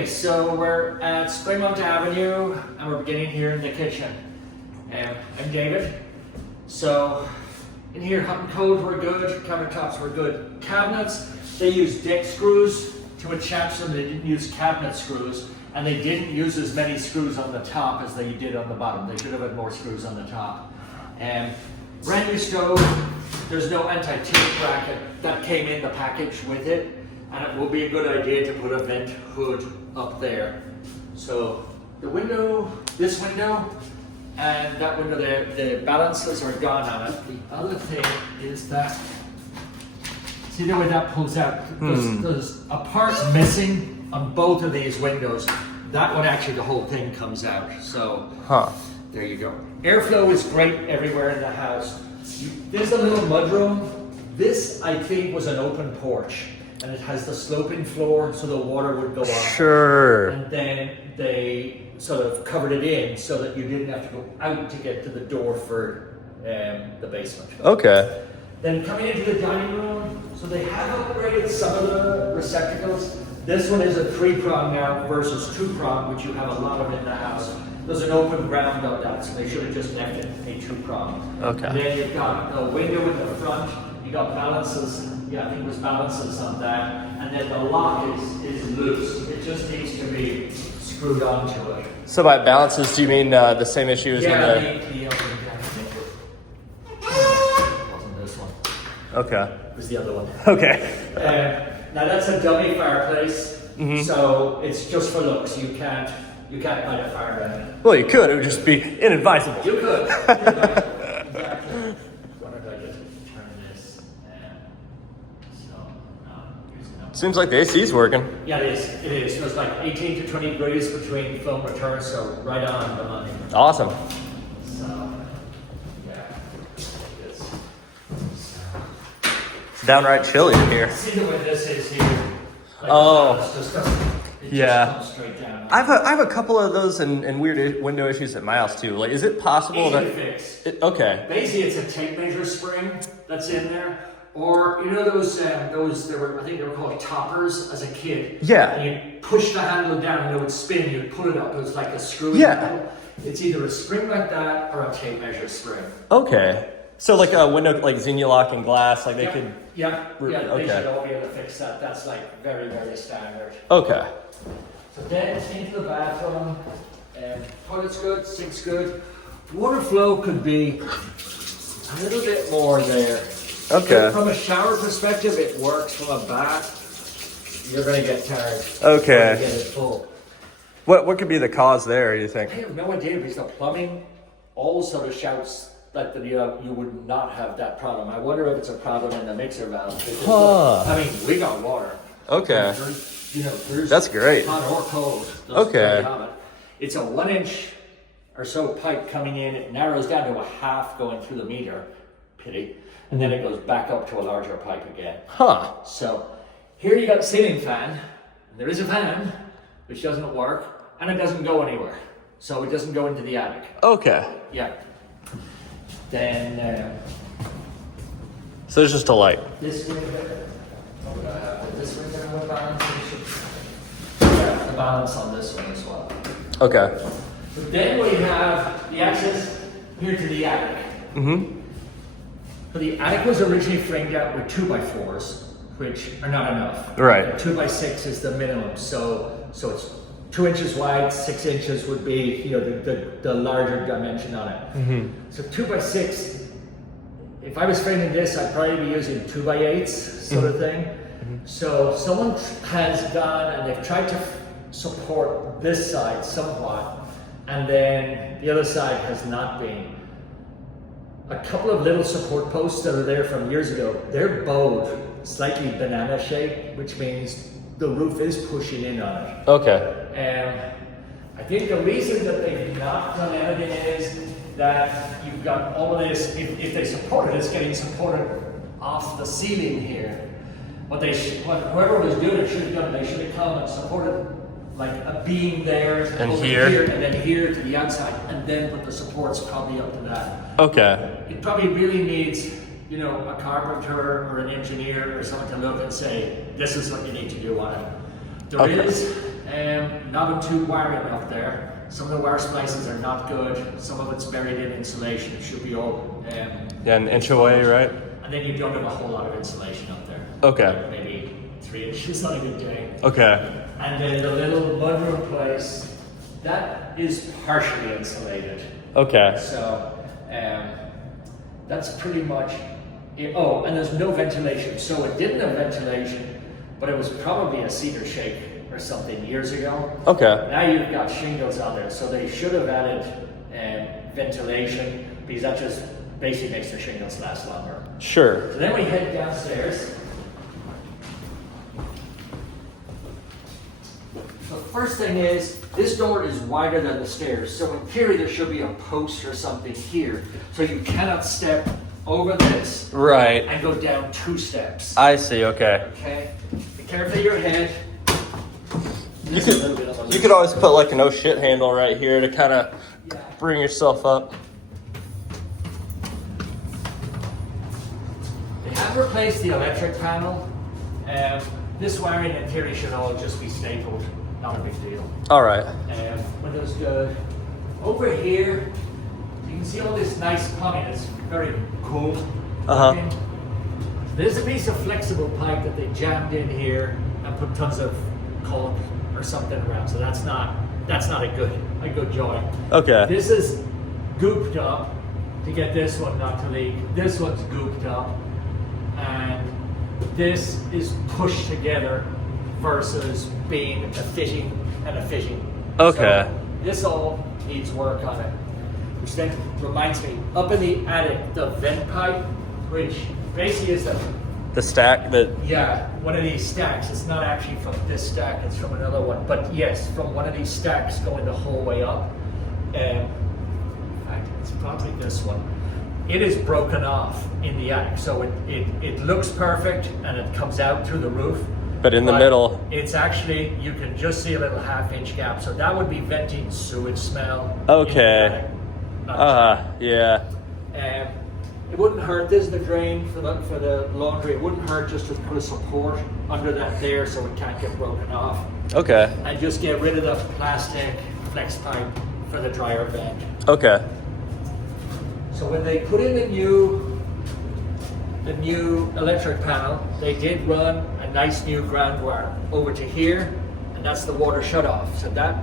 Okay, so we're at Springmont Avenue and we're beginning here in the kitchen. I'm David. So in here, hot and cold were good, countertops were good. Cabinets, they used deck screws to attach them. They didn't use cabinet screws, and they didn't use as many screws on the top as they did on the bottom. They should have had more screws on the top. Brand new stove, there's no anti-tilt bracket. That came in the package with it, and it will be a good idea to put a vent hood up there. So the window, this window, and that window there, the balances are gone on it. The other thing is that, see the way that pulls out? There's a part missing on both of these windows. That one, actually, the whole thing comes out. So there you go. Airflow is great everywhere in the house. There's a little mudroom. This, I think, was an open porch, and it has the sloping floor so the water would go off. Sure. And then they sort of covered it in so that you didn't have to go out to get to the door for the basement. Okay. Then coming into the dining room, so they have upgraded some of the receptacles. This one is a 3-prong now versus 2-prong, which you have a lot of in the house. There's an open ground on that, so they should have just left it a 2-prong. Okay. And then you've got a window in the front. You got balances. Yeah, I think there's balances on that. And then the lock is loose. It just needs to be screwed onto it. So by balances, do you mean the same issue as in the... The open it wasn't this one. Okay. It was the other one. Okay. Now that's a dummy fireplace, so it's just for looks. You can't light a fire in it. Well, you could. It would just be inadvisable. You could. Exactly. What did I just turn this? Seems like the AC's working. Yeah, it is. It is. So it's like 18 to 20 degrees between film returns, so right on the money. Awesome. So, yeah. It is. It's downright chilly in here. See the way this is here? Like, it yeah. just comes straight down. I have a couple of those and weird window issues at my house too. Like, is it possible Easy that? to fix. Okay. Basically, it's a tape measure spring that's in there, or you know those there were, I think they were called toppers as a kid. Yeah. And you push the handle down and it would spin. You'd pull it up. It was like a screw. Yeah. It's either a spring like that or a tape measure spring. Okay. So like a window, like Xenilock and glass, like they could. Yeah. They Okay. should all be able to fix that. That's like very, very standard. Okay. So then into the bathroom, toilet's good, sink's good. Water flow could be a little bit more there. Okay. From a shower perspective, it works. From a bath, you're going to get tired. Okay. Get it full. What could be the cause there, you I think? have no idea because the plumbing all sort of shouts like that you would not have that problem. I wonder if it's a problem in the mixer valve. Because, I mean, we got water. Okay. There's That's great. hot or cold. Okay. It's a 1-inch or so pipe coming in. It narrows down to a half going through the meter. Pity. And then it goes back up to a larger pipe again. Huh. So here you got a ceiling fan. There is a fan, which doesn't work, and it doesn't go anywhere. So it doesn't go into the attic. Okay. Yeah. Then So it's just a light. this window, this window balance. Yeah, the balance on this one as well. Okay. But then we have the access here to the attic. So the attic was originally framed out with 2x4s, which are not enough. Right. 2x6 is the minimum. So it's 2 inches wide, 6 inches would be the larger dimension on it. So 2x6. If I was framing this, I'd probably be using 2x8s sort of thing. So someone has gone and they've tried to support this side somewhat, and then the other side has not been. A couple of little support posts that are there from years ago, they're bowed, slightly banana shaped, which means the roof is pushing in on it. Okay. I think the reason that they've not done anything is that you've got all of this, if they support it, it's getting supported off the ceiling here. What whoever was doing it should have done, they should have come and supported like a beam there, and over here, and then here to the outside, and then put the supports probably up to that. Okay. It probably really needs, a carpenter or an engineer or someone to look and say, this is what you need to do on it. There is knob and tube wiring up there. Some of the wire splices are not good. Some of it's buried in insulation. It should be all Yeah, an inch away, right? and then you don't have a whole lot of insulation up there. Okay. Like maybe 3 inches on a good day. Okay. And then the little mudroom place, that is partially insulated. Okay. So that's pretty much it. Oh, and there's no ventilation. So it didn't have ventilation, but it was probably a cedar shake or something years ago. Okay. Now you've got shingles on there, so they should have added ventilation because that just basically makes the shingles last longer. Sure. So then we head downstairs. The first thing is, this door is wider than the stairs, so in theory there should be a post or something here, so you cannot step over this Right. and go down 2 steps. I see. Okay. Okay? Be careful of your head. You could always put like a no shit handle right here to kind of bring yourself up. They have replaced the electric panel. This wiring in theory should all just be stapled. Not a big deal. All right. Windows good. Over here, you can see all this nice plumbing. It's very cool. Uh-huh. There's a piece of flexible pipe that they jammed in here and put tons of caulk or something around. So that's not a good joint. Okay. This is gooped up to get this one not to leak. This one's gooped up, and this is pushed together versus being a fitting and a fitting. Okay. So this all needs work on it. Which then reminds me, up in the attic, the vent pipe, which basically is The stack that. one of these stacks. It's not actually from this stack, it's from another one. But yes, from one of these stacks going the whole way up. In fact, it's probably this one. It is broken off in the attic. So it looks perfect and it comes out through the roof. But in the middle. It's actually, you can just see a little 1/2 inch gap. So that would be venting sewage smell. Okay. Yeah. It wouldn't hurt. This is the drain for the laundry. It wouldn't hurt just to put a support under that there so it can't get broken off. Okay. And just get rid of the plastic flex pipe for the dryer vent. Okay. So when they put in the new electric panel, they did run a nice new ground wire over to here, and that's the water shut off. So that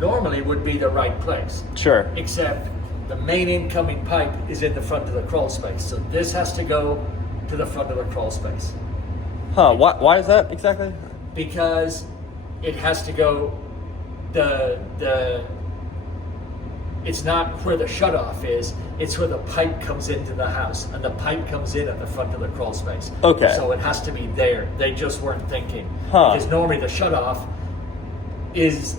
normally would be the right place. Sure. Except the main incoming pipe is in the front of the crawl space. So this has to go to the front of the crawl space. Huh. Why is that exactly? Because it has to go, it's not where the shutoff is, it's where the pipe comes into the house, and the pipe comes in at the front of the crawl space. Okay. So it has to be there. They just weren't thinking. Huh. Because normally the shutoff is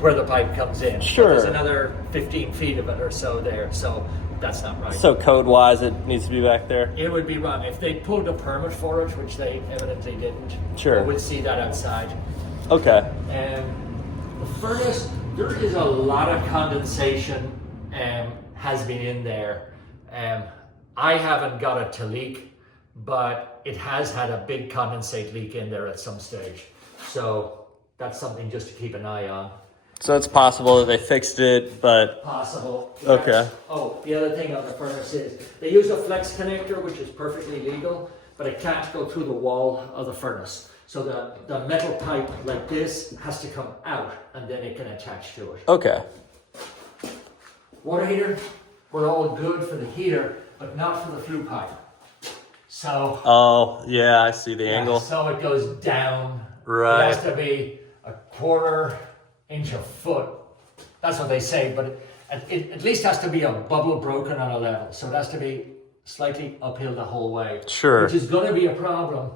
where the pipe comes in. Sure. There's another 15 feet of it or so there, so that's not right. So code-wise, it needs to be back there. It would be wrong. If they pulled a permit for it, which they evidently didn't, Sure. we'd see that outside. Okay. The furnace, there is a lot of condensation has been in there. I haven't got it to leak, but it has had a big condensate leak in there at some stage. So that's something just to keep an eye on. So it's possible that they fixed it, but Possible. Okay. Oh, the other thing on the furnace is they use a flex connector, which is perfectly legal, but it can't go through the wall of the furnace. So the metal pipe like this has to come out and then it can attach to it. okay. Water heater, we're all good for the heater, but not for the flue pipe. So, Oh, yeah, I see the angle. so it goes down. Right. It has to be 1/4 inch, a foot. That's what they say, but it at least has to be a bubble broken on a level. So it has to be slightly uphill the whole way. Sure. Which is going to be a problem.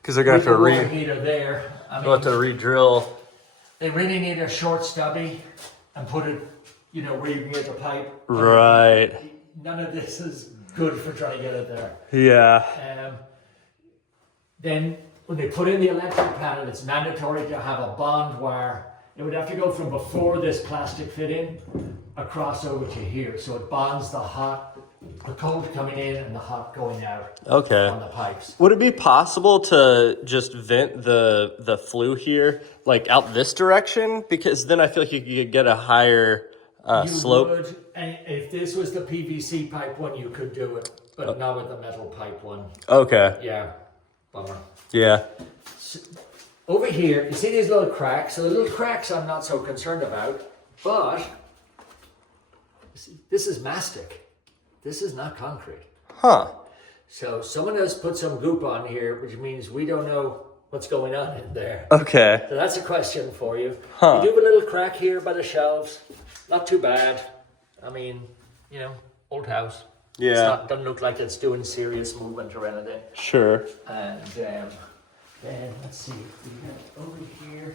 Because they're going With to have the to water heater there. I they'll have to re-drill. they really need a short stubby and put it, where you can get the pipe. Right. None of this is good for trying to get it there. Yeah. Then when they put in the electric panel, it's mandatory to have a bond wire. It would have to go from before this plastic fit in across over to here. So it bonds the hot the cold coming in and the hot going out Okay. on the pipes. Would it be possible to just vent the flue here, like out this direction? Because then I feel like you could get a higher slope. You would, and if this was the PVC pipe one, you could do it, but not with the metal pipe one. Okay. Yeah, bummer. Yeah. Over here, you see these little cracks? So the little cracks I'm not so concerned about, but this is mastic. This is not concrete. Huh. So someone has put some goop on here, which means we don't know what's going on in there. Okay. So that's a question for you. Huh. You do have a little crack here by the shelves. Not too bad. I mean, you know, old house. Yeah. Doesn't look like it's doing serious movement or anything. Sure. And then let's see, we got over here.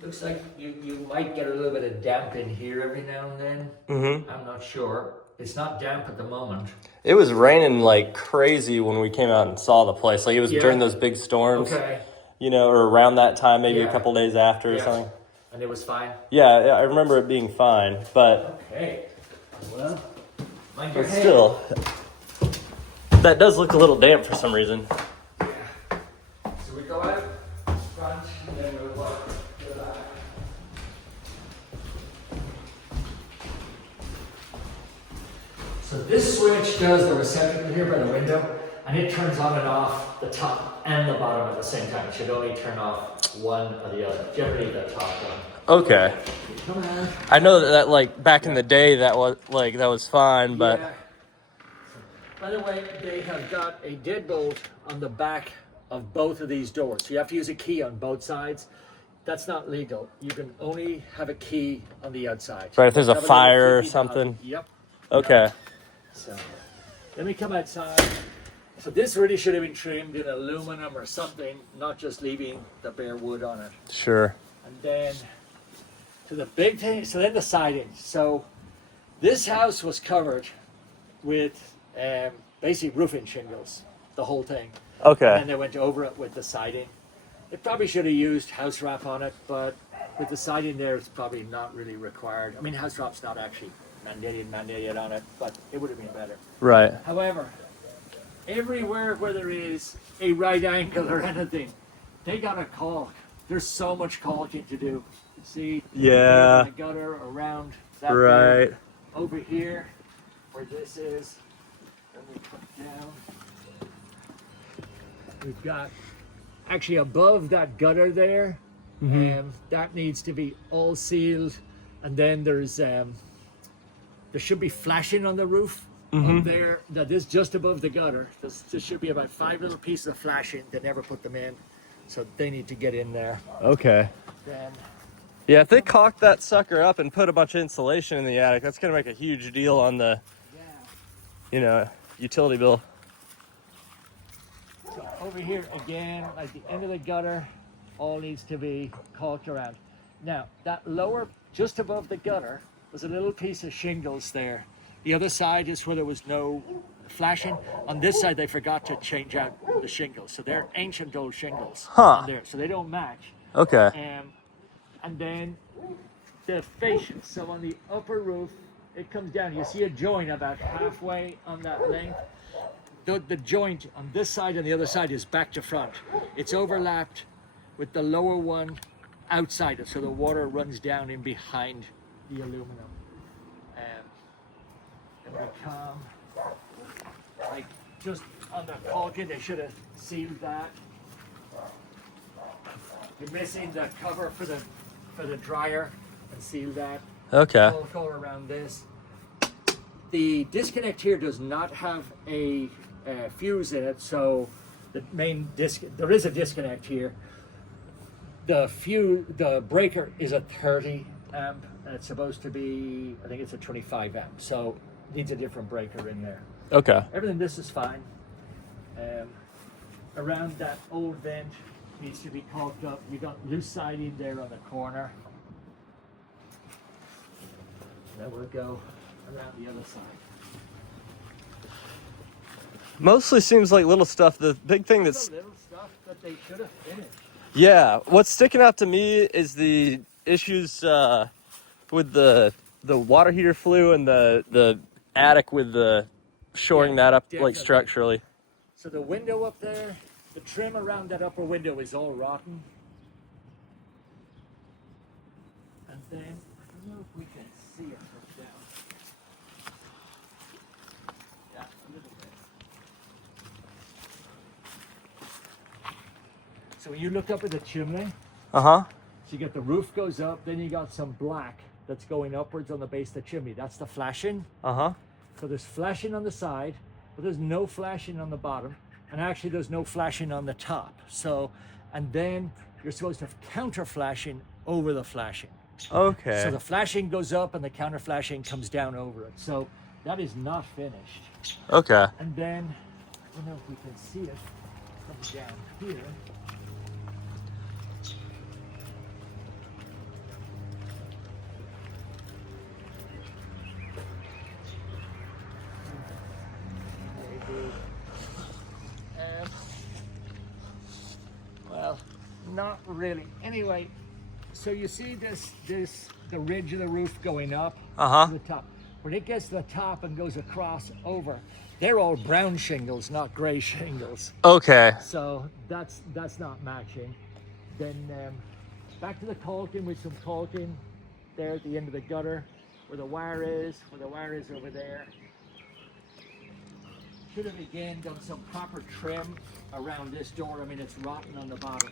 Looks like you might get a little bit of damp in here every now and then. Mm-hmm. I'm not sure. It's not damp at the moment. It was raining like crazy when we came out and saw the place. Like it was Yeah. during those big storms. Okay. You know, or around that time, maybe Yeah. a couple days after or Yeah. something. And it was fine. Yeah, I remember it being fine, but Okay. Well, mind your but head. still, that does look a little damp for some reason. Yeah. So we go out front and then we'll walk to the back. So this switch does the receptacle here by the window, and it turns on and off the top and the bottom at the same time. It should only turn off one or the other. Generally the top one. Okay. Come on. I know that like back in the day that was fine, but Yeah. By the way, they have got a deadbolt on the back of both of these doors. So you have to use a key on both sides. That's not legal. You can only have a key on the outside. right, if there's a Have little fire or 50 something. Yep. Okay. So let me come outside. So this really should have been trimmed in aluminum or something, not just leaving the bare wood on it. Sure. And then to the big thing, so then the siding. So this house was covered with basically roofing shingles, the whole thing. And Okay. then they went over it with the siding. They probably should have used house wrap on it, but with the siding there, it's probably not really required. I mean, house wrap's not actually mandated on it, but it would have been better. Right. However, everywhere where there is a right angle or anything, they got a caulk. There's so much caulking to do. See? Yeah. The gutter around that Right. bit. Over here, where this is, let me put down. We've got actually above that gutter there, that needs to be all sealed, and then there's there should be flashing on the roof up there that is just above the gutter. There should be about 5 little pieces of flashing. They never put them in, so they need to get in there. Okay. Then Yeah, if they caulk that sucker up and put a bunch of insulation in the attic, that's gonna make a huge deal on the, utility bill. so over here again, at the end of the gutter, all needs to be caulked around. Now that lower, just above the gutter, was a little piece of shingles there. The other side is where there was no flashing. On this side, they forgot to change out the shingles, so they're ancient old shingles on there, so they don't match. Okay. And then the fascia. So on the upper roof, it comes down. You see a joint about halfway on that length. The joint on this side and the other side is back to front. It's overlapped with the lower one outside it, so the water runs down in behind the aluminum. And we come, like just on the caulking, they should have sealed that. We're missing the cover for the dryer and seal that. Okay. All go around this. The disconnect here does not have a fuse in it, so the main there is a disconnect here. The breaker is a 30 amp, and it's supposed to be, I think it's a 25 amp, so it needs a different breaker in there. Okay. Everything this is fine. Around that old vent needs to be caulked up. We got loose siding there on the corner. Then we'll go around the other side. Mostly seems like little stuff. The big thing that's The little stuff that they should have finished. yeah, what's sticking out to me is the issues with the the water heater flue and the attic with the shoring that up definitely. like structurally. So the window up there, the trim around that upper window is all rotten. And then, I don't know if we can see it from down. Yeah, a little bit. So when you look up at the chimney, Uh-huh. so you get the roof goes up, then you got some black that's going upwards on the base of the chimney. That's the flashing. Uh-huh. So there's flashing on the side, but there's no flashing on the bottom. And actually there's no flashing on the top. So, and then you're supposed to have counter flashing over the flashing. Okay. So the flashing goes up and the counter flashing comes down over it. So that is not finished. Okay. And then, I don't know if we can see it from down here. Well, not really. Anyway, so you see the ridge of the roof going up Uh-huh. to the top. When it gets to the top and goes across over, they're all brown shingles, not gray shingles. Okay. So that's not matching. Then back to the caulking with some caulking there at the end of the gutter where the wire is over there. Should have again done some proper trim around this door. I mean, it's rotten on the bottom.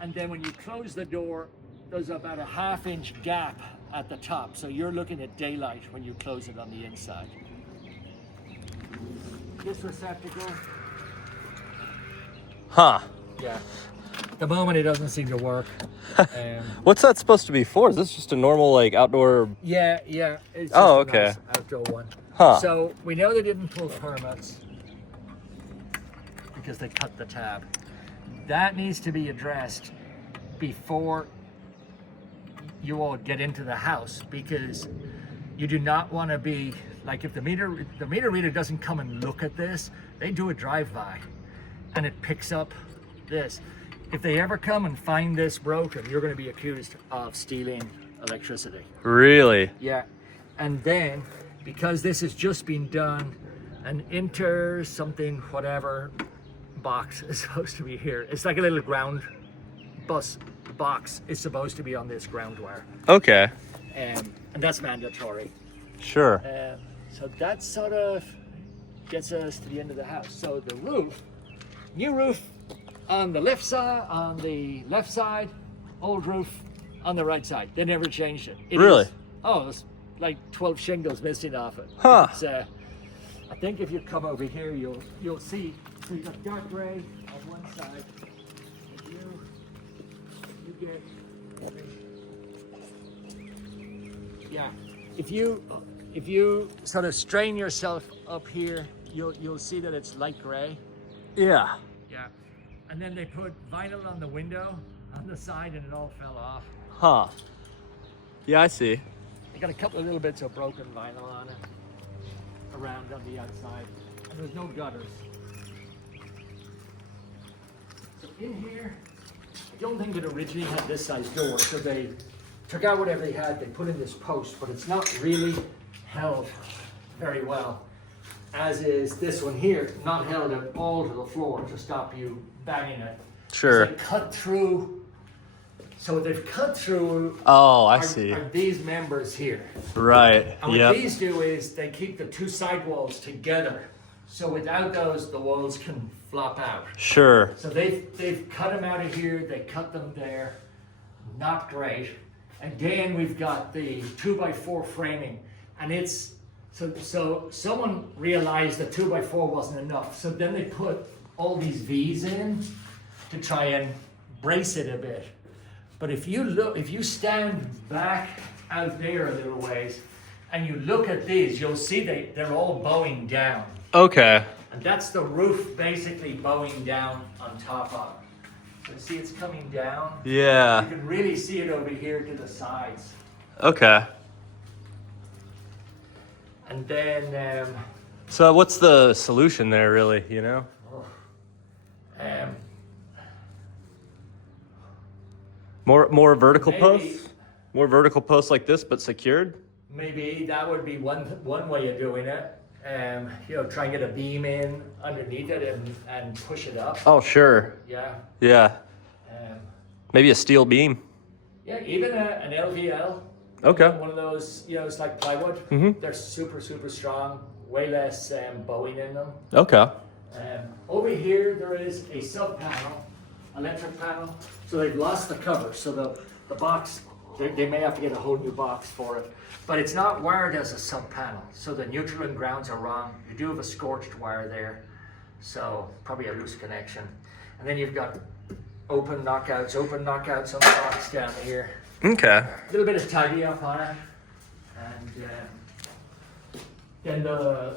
And then when you close the door, there's about a 1/2-inch gap at the top. So you're looking at daylight when you close it on the inside. This receptacle, Huh. yeah. At the moment, it doesn't seem to work. What's that supposed to be for? Is this just a normal like outdoor? Yeah. It's just Oh, a okay. nice outdoor one. Huh. So we know they didn't pull permits because they cut the tab. That needs to be addressed before you all get into the house, because you do not want to be like, if the meter reader doesn't come and look at this, they do a drive-by and it picks up this. If they ever come and find this broken, you're going to be accused of stealing electricity. Really? Yeah. And then, because this has just been done, an inter something whatever box is supposed to be here. It's like a little ground bus box is supposed to be on this ground wire. Okay. And that's mandatory. Sure. So that sort of gets us to the end of the house. So the roof, new roof on the left side, old roof on the right side. They never changed it. Really? There's like 12 shingles missing off it. Huh. It's, I think if you come over here, you'll see. So you got dark gray on one side. You get, yeah. If you sort of strain yourself up here, you'll see that it's light gray. Yeah. Yeah. And then they put vinyl on the window on the side, and it all fell off. Huh. Yeah, I see. They got a couple of little bits of broken vinyl on it around on the outside, and there's no gutters. So in here, I don't think it originally had this size door, so they took out whatever they had, they put in this post, but it's not really held very well. As is this one here, not held at all to the floor to stop you banging it. Sure. So they cut through. So they've cut through. Oh, I see. Are these members here. Right. And what Yep. these do is they keep the two side walls together. So without those, the walls can flop out. Sure. So they've cut them out of here. They cut them there. Not great. Again, we've got the 2x4 framing, and it's so someone realized that 2x4 wasn't enough. So then they put all these V's in to try and brace it a bit. But if you stand back out there a little ways and you look at these, you'll see they're all bowing down. Okay. And that's the roof basically bowing down on top of it. So see it's coming down? Yeah. You can really see it over here to the sides. Okay. And then, So what's the solution there, really? You know? More vertical Maybe. posts? More vertical posts like this, but secured? maybe that would be one way of doing it. You know, try and get a beam in underneath it and push it up. Oh, sure. Yeah. Yeah. Um, Maybe a steel beam. yeah, even an LVL. Okay. One of those, you know, it's like plywood. Mm-hmm. They're super, super strong. Way less bowing in them. Okay. Over here, there is a sub panel, electric panel. So they've lost the cover. So the box, they may have to get a whole new box for it. But it's not wired as a sub panel. So the neutral and grounds are wrong. You do have a scorched wire there. So probably a loose connection. And then you've got open knockouts on the box down here. Okay. A little bit of tidy up on it. And then the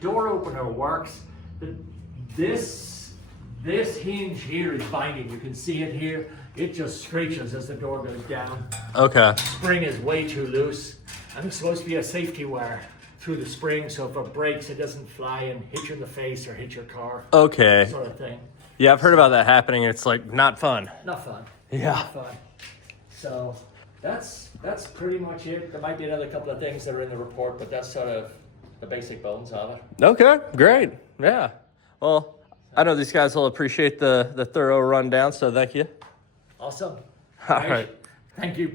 door opener works. This hinge here is binding. You can see it here. It just screeches as the door goes down. Okay. Spring is way too loose. And it's supposed to be a safety wire through the spring, so if it breaks, it doesn't fly and hit you in the face or hit your car. Okay. Sort of thing. Yeah, I've heard about that happening. It's like not fun. Not fun. Yeah. Not fun. So that's pretty much it. There might be another couple of things that are in the report, but that's sort of the basic bones of it. Okay, great. Yeah. Well, I know these guys will appreciate the thorough rundown, so thank you. Awesome. All right. Thank you.